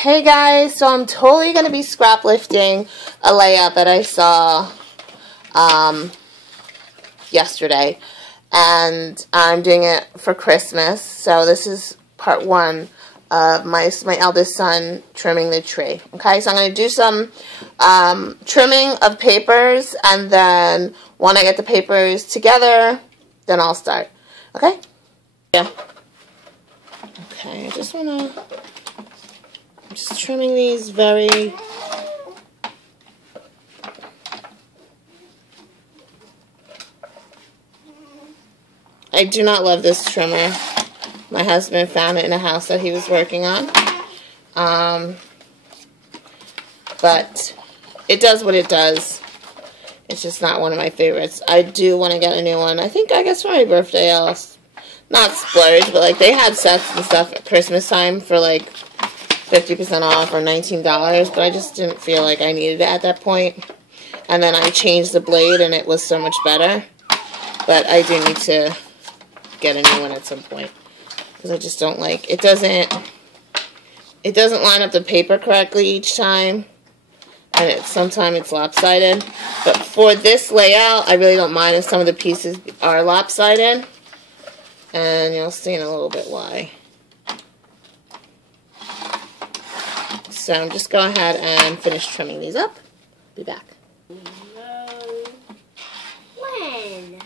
Hey guys, so I'm totally going to be scrap lifting a layout that I saw yesterday, and I'm doing it for Christmas. So this is part one of my eldest son trimming the tree. Okay, so I'm going to do some trimming of papers, and then when I get the papers together, then I'll start. Okay? Yeah. Okay, I just want to... I'm just trimming these very... I do not love this trimmer. My husband found it in a house that he was working on. But it does what it does. It's just not one of my favorites. I do want to get a new one. I guess for my birthday I'll not splurge, but like they had sets and stuff at Christmas time for like 50% off or $19, but I just didn't feel like I needed it at that point. And then I changed the blade and it was so much better. But I do need to get a new one at some point, because I just don't like it. Doesn't line up the paper correctly each time, and sometimes it's lopsided. But for this layout, I really don't mind if some of the pieces are lopsided, and you'll see in a little bit why. So I'm just go ahead and finish trimming these up. Be back. No. When?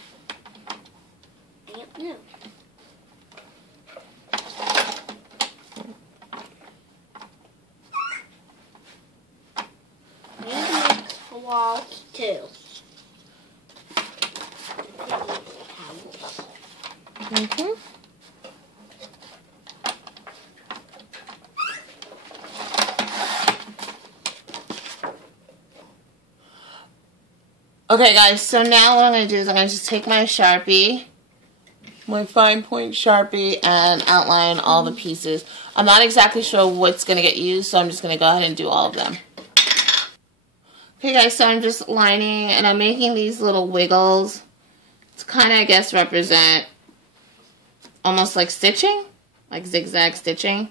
I don't know. I need to make a wall too. Mm-hmm. Okay guys, so now what I'm going to do is I'm going to just take my Sharpie, my fine point Sharpie, and outline all the pieces. I'm not exactly sure what's going to get used, so I'm just going to go ahead and do all of them. Okay guys, so I'm just lining, and I'm making these little wiggles to kind of, I guess, represent almost like stitching, like zigzag stitching.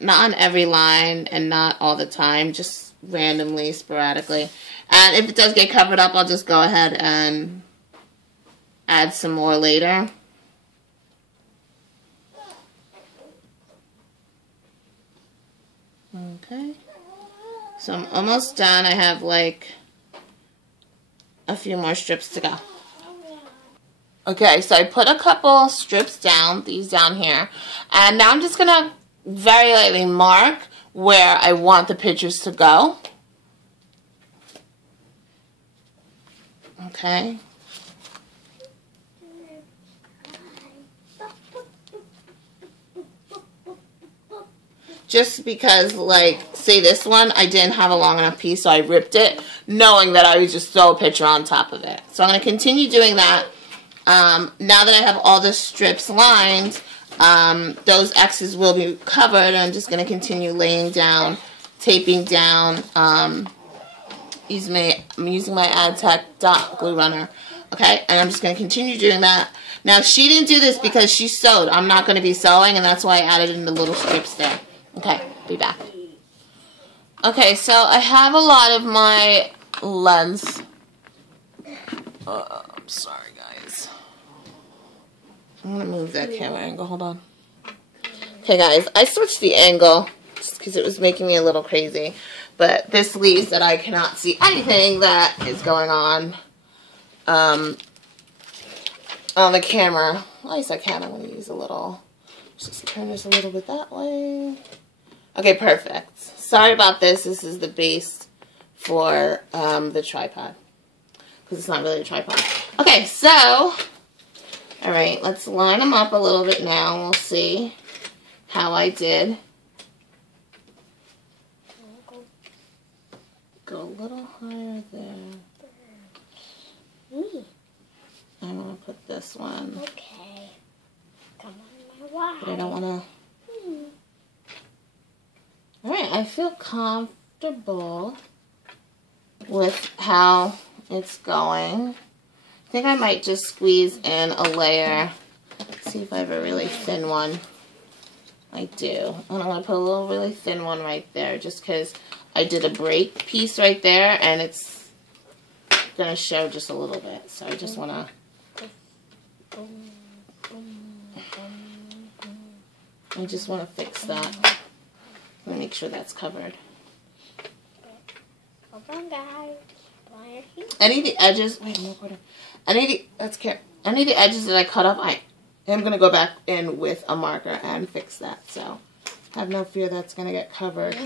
Not on every line and not all the time, just randomly, sporadically. And if it does get covered up, I'll just go ahead and add some more later. Okay. So I'm almost done. I have like a few more strips to go. Okay, so I put a couple strips down, these down here. And now I'm just going to very lightly mark where I want the pictures to go. Okay. Just because, like, say this one, I didn't have a long enough piece, so I ripped it, knowing that I would just throw a picture on top of it. So I'm going to continue doing that. Now that I have all the strips lined, those X's will be covered, and I'm just going to continue laying down, taping down. I'm using my Adtech dot glue runner. Okay, and I'm just going to continue doing that. Now, she didn't do this because she sewed. I'm not going to be sewing, and that's why I added in the little strips there. Okay, be back. Okay, so I have a lot of my lens. I'm sorry, guys. I'm going to move that camera angle. Hold on. Okay, guys, I switched the angle just because it was making me a little crazy. But this leaves that I cannot see anything that is going on the camera. At least I can. I'm going to use a little, just turn this a little bit that way. Okay, perfect. Sorry about this. This is the base for the tripod, because it's not really a tripod. Okay, so, alright, let's line them up a little bit now, and we'll see how I did. Go a little higher there. I want to put this one. Okay. Come on my way. But I don't want to. Alright, I feel comfortable with how it's going. I think I might just squeeze in a layer. See if I have a really thin one. I do. And I'm going to put a little really thin one right there just because I did a break piece right there and it's going to show just a little bit. So I just want to... fix that. Let me make sure that's covered. Hold on, guys. Any of the edges... Wait, no quarter. Any of the edges that I cut off, I am going to go back in with a marker and fix that. So have no fear that's going to get covered.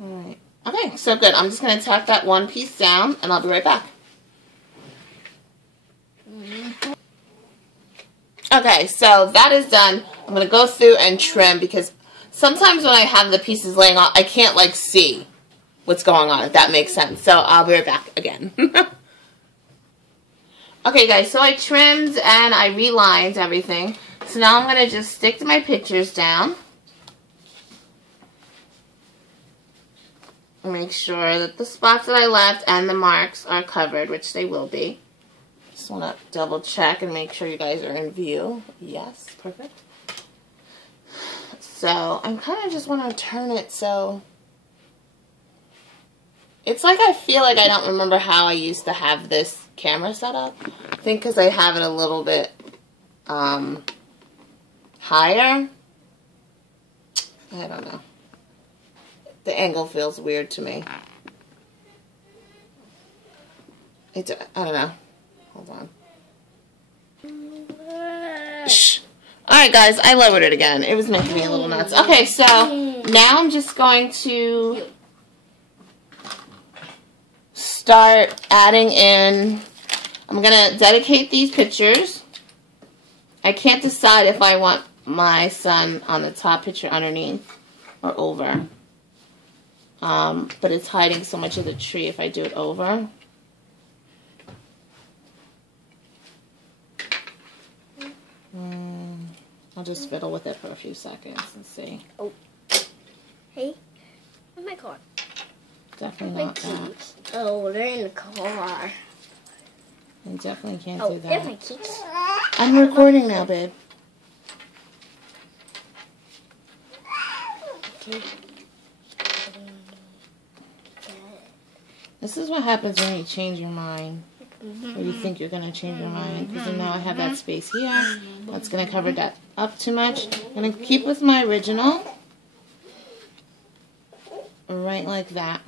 Alright. Okay, so good. I'm just going to tack that one piece down and I'll be right back. Okay, so that is done. I'm going to go through and trim because sometimes when I have the pieces laying out, I can't like see what's going on, if that makes sense. So I'll be right back again. Okay guys, so I trimmed and I relined everything. So now I'm going to just stick my pictures down. Make sure that the spots that I left and the marks are covered, which they will be. Just want to double check and make sure you guys are in view. Yes, perfect. So I kind of just want to turn it so it's like I feel like I don't remember how I used to have this camera set up. I think because I have it a little bit higher. I don't know. The angle feels weird to me. I don't know. Hold on. Shh. Alright guys, I lowered it again. It was making me a little nuts. Okay, so now I'm just going to start adding in. I'm going to dedicate these pictures. I can't decide if I want my son on the top picture underneath or over. But it's hiding so much of the tree if I do it over. I'll just fiddle with it for a few seconds and see. Oh. Hey, where's my car? Definitely not that. Oh, they're in the car. I definitely can't do there's my that. keys. I'm recording now, babe. Okay. This is what happens when you change your mind. Or you think you're going to change your mind. Because now I have that space here. That's going to cover that up too much. I'm going to keep with my original. Right like that.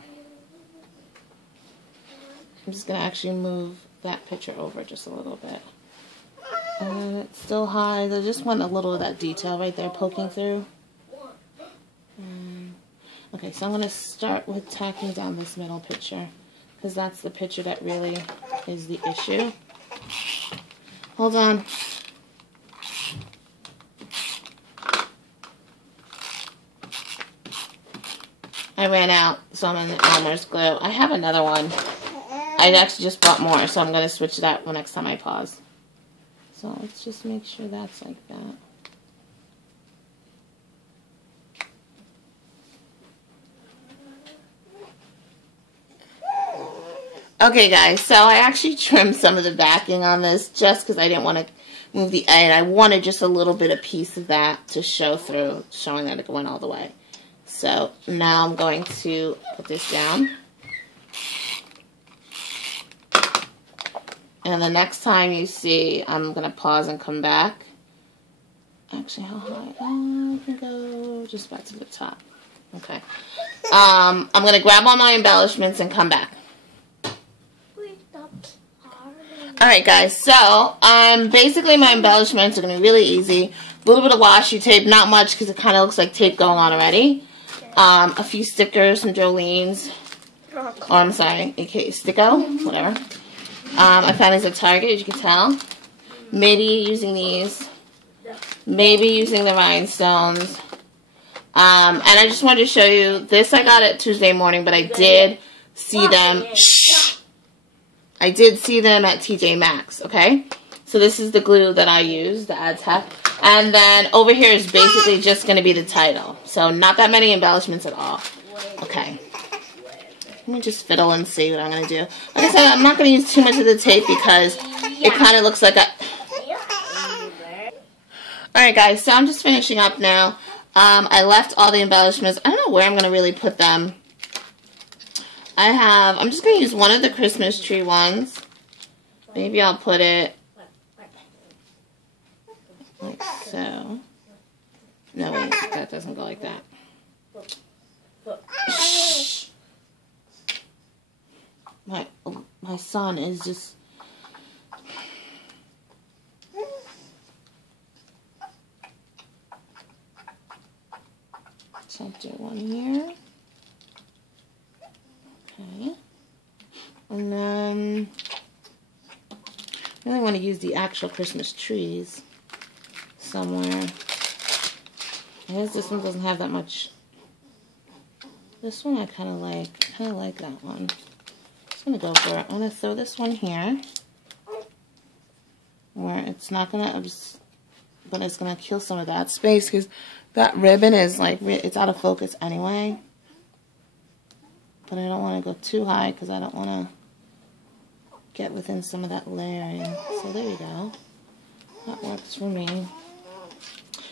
I'm just going to actually move that picture over just a little bit. And it's still high. I just want a little of that detail right there poking through. Okay, so I'm going to start with tacking down this middle picture. Because that's the picture that really is the issue. Hold on. I ran out, so I'm in Elmer's glue. I have another one. I actually just bought more, so I'm going to switch that one next time I pause. So let's just make sure that's like that. Okay guys, so I actually trimmed some of the backing on this just because I didn't want to move the end. I wanted just a little bit of piece of that to show through, showing that it went all the way. So now I'm going to put this down. And the next time you see, I'm going to pause and come back. Actually, how high? Oh, I can go just back to the top. Okay. I'm going to grab all my embellishments and come back. Alright guys, so basically my embellishments are going to be really easy. A little bit of washi tape, not much because it kind of looks like tape going on already. A few stickers from Jolene's, or I'm sorry, aka Sticko, whatever. I found these at Target, as you can tell. Maybe using these. Maybe using the rhinestones. And I just wanted to show you, this I got it Tuesday morning, but I did see them. Shh! I did see them at TJ Maxx, okay? So this is the glue that I use, the Aztec. And then over here is basically just going to be the title. So not that many embellishments at all. Okay. Let me just fiddle and see what I'm going to do. Like I said, I'm not going to use too much of the tape because it kind of looks like a... Alright guys, so I'm just finishing up now. I left all the embellishments. I don't know where I'm going to really put them. I'm just going to use one of the Christmas tree ones. Maybe I'll put it like so. No, wait, that doesn't go like that. Shh. My son is just... So I'll do one here. Okay. And then I really want to use the actual Christmas trees somewhere. I guess this one doesn't have that much. This one I kind of like. I like that one. I'm going to go for it. I'm going to throw this one here where it's not going to, but it's going to kill some of that space because that ribbon is like, it's out of focus anyway. But I don't want to go too high because I don't want to get within some of that layering. So there you go. That works for me.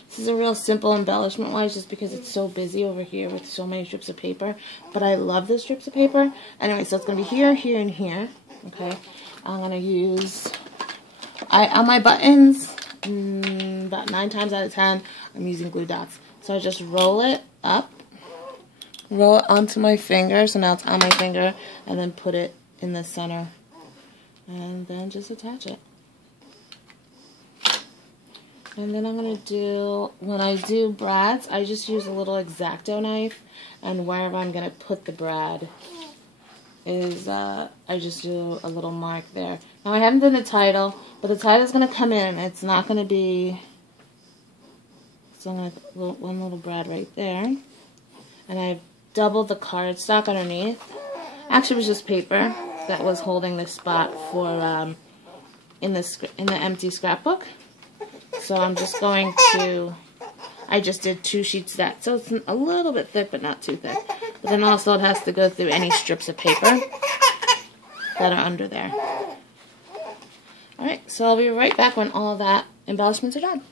This is a real simple embellishment wise just because it's so busy over here with so many strips of paper. But I love the strips of paper. Anyway, so it's going to be here, here, and here. Okay. I'm going to use, on my buttons, about 9 times out of 10, I'm using glue dots. So I just roll it up, roll it onto my finger, so now it's on my finger, and then put it in the center. And then just attach it. And then I'm going to do, when I do brads, I just use a little X-Acto knife, and wherever I'm going to put the brad is, I just do a little mark there. Now I haven't done the title, but the title is going to come in, it's not going to be, so I'm going to put one little brad right there, and I've doubled the cardstock underneath. Actually it was just paper that was holding this spot for, in the empty scrapbook. So I'm just going to, I just did 2 sheets of that. So it's a little bit thick, but not too thick. But then also it has to go through any strips of paper that are under there. Alright, so I'll be right back when all of that embellishments are done.